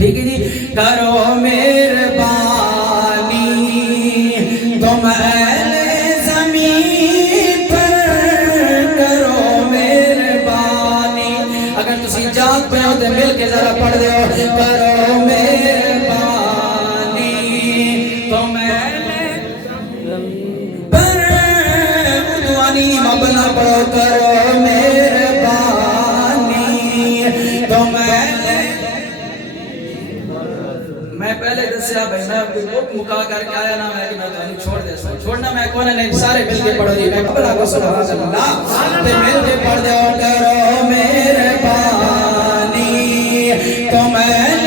ٹھیک ہے جی. کرو مہربانی تم اہل زمین پر، کرو مہربانی. اگر تسی جاگ پہ ہو تو مل کے ذرا پڑھ دو. کرو مہربانی تم اہل پر، عنوانی مبنا پڑھو. کرو مہربانی تم اہل. میں پہلے دسیا بھائی میں مکا کر کے آیا نا میں کہ میں تمہیں چھوڑ دے سکتا چھوڑنا میں کون ہے نہیں. سارے مل کے پڑھو جی. میں قبلہ کو سبحان اللہ تے مل کے پڑھ دو. کرو مہربانی تم اہل